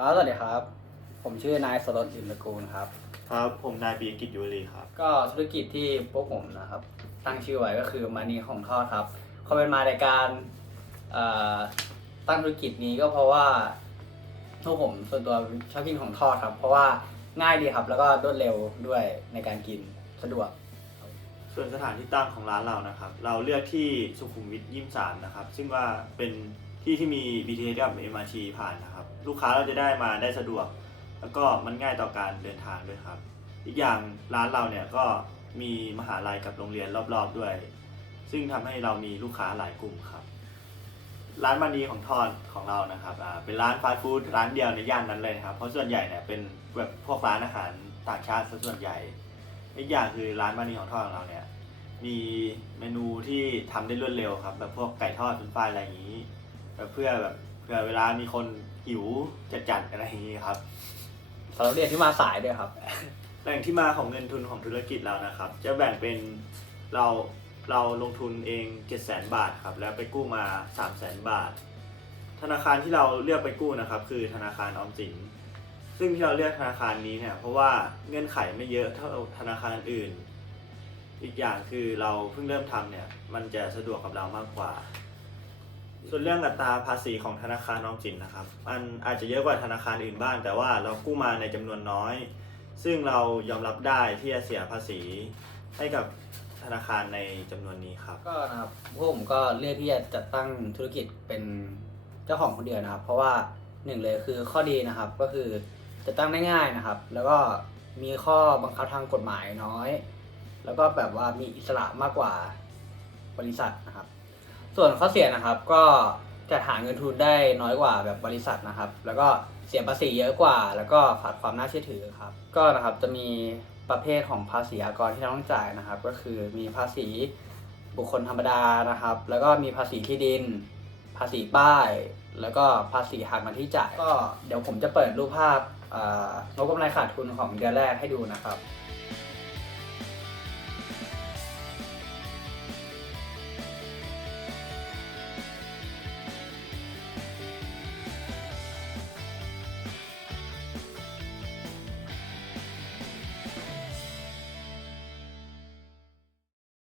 ครับสวัสดีครับ ผมชื่อนายสรสอินทรกูลครับ ครับ ผมนายปียกิจยุรีครับ ก็ธุรกิจที่พวกผมนะครับ ตั้งชื่อไว้ก็คือมานีของทอดครับความเป็นมาในการเอ่อตั้งธุรกิจนี้ก็เพราะว่าพวกผมส่วนตัวชอบกินของทอดครับ เพราะว่าง่ายดีครับ แล้วก็รวดเร็วด้วยในการกินสะดวก ส่วนสถานที่ตั้งของร้านเรานะครับ เราเลือกที่สุขุมวิทยี่สามนะครับ ซึ่งว่าเป็น ที่ที่มี BTS กับ MRT ผ่านนะครับ ลูกค้าเราจะได้มาได้สะดวก แล้วก็มันง่ายต่อการเดินทางด้วยครับ อีกอย่างร้านเราเนี่ยก็มีมหาลัยกับโรงเรียนรอบๆด้วย ซึ่งทำให้เรามีลูกค้าหลายกลุ่มครับ ร้านมานีของทอดของเรานะครับเป็นร้านฟาสต์ฟู้ดร้านเดียวในย่านนั้นเลยครับ เพราะส่วนใหญ่เนี่ยเป็นแบบพวกร้านอาหารต่างชาติซะส่วนใหญ่ อีกอย่างคือร้านมานีของทอดของเราเนี่ยมีเมนูที่ทำได้รวดเร็วครับแบบพวกไก่ทอดเป็นฟรายอะไรอย่างนี้ แบบเพื่อแบบเพื่อเวลามีคนหิวจัดๆอะไรอย่างนี้ครับสำหรับเรียนที่มาสายด้วยครับ แหล่งที่มาของเงินทุนของธุรกิจเรานะครับ จะแบ่งเป็นเราเราลงทุนเอง7 0 0 0 0 0 บาทครับ แล้วไปกู้มา 3 0 0 0 0 0 บาท ธนาคารที่เราเลือกไปกู้นะครับ คือธนาคารออมสิน ซึ่งที่เราเลือกธนาคารนี้เนี่ยเพราะว่าเงื่อนไขไม่เยอะเท่าธนาคารอื่น อีกอย่างคือเราเพิ่งเริ่มทำเนี่ยมันจะสะดวกกับเรามากกว่า ส่วนเรื่องอัตราภาษีของธนาคารออมสินนะครับ มันอาจจะเยอะกว่าธนาคารอื่นบ้าง แต่ว่าเรากู้มาในจำนวนน้อย ซึ่งเรายอมรับได้ที่จะเสียภาษีให้กับธนาคารในจำนวนนี้ครับ ก็นะครับพวกผมก็เลือกที่จะจัดตั้งธุรกิจเป็นเจ้าของคนเดียวนะครับ เพราะว่าหนึ่งเลยคือข้อดีนะครับก็คือจะตั้งได้ง่ายนะครับ แล้วก็มีข้อบังคับทางกฎหมายน้อย แล้วก็แบบว่ามีอิสระมากกว่าบริษัทนะครับ ส่วนข้อเสียนะครับก็จะหาเงินทุนได้น้อยกว่าแบบบริษัทนะครับ แล้วก็เสียภาษีเยอะกว่า แล้วก็ขาดความน่าเชื่อถือครับ ก็นะครับจะมีประเภทของภาษีอากรที่เราต้องจ่ายนะครับ ก็คือมีภาษีบุคคลธรรมดานะครับ แล้วก็มีภาษีที่ดิน ภาษีป้าย แล้วก็ภาษีหักมาที่จ่าย ก็เดี๋ยวผมจะเปิดรูปภาพงบกำไรขาดทุนของเดือนแรกให้ดูนะครับ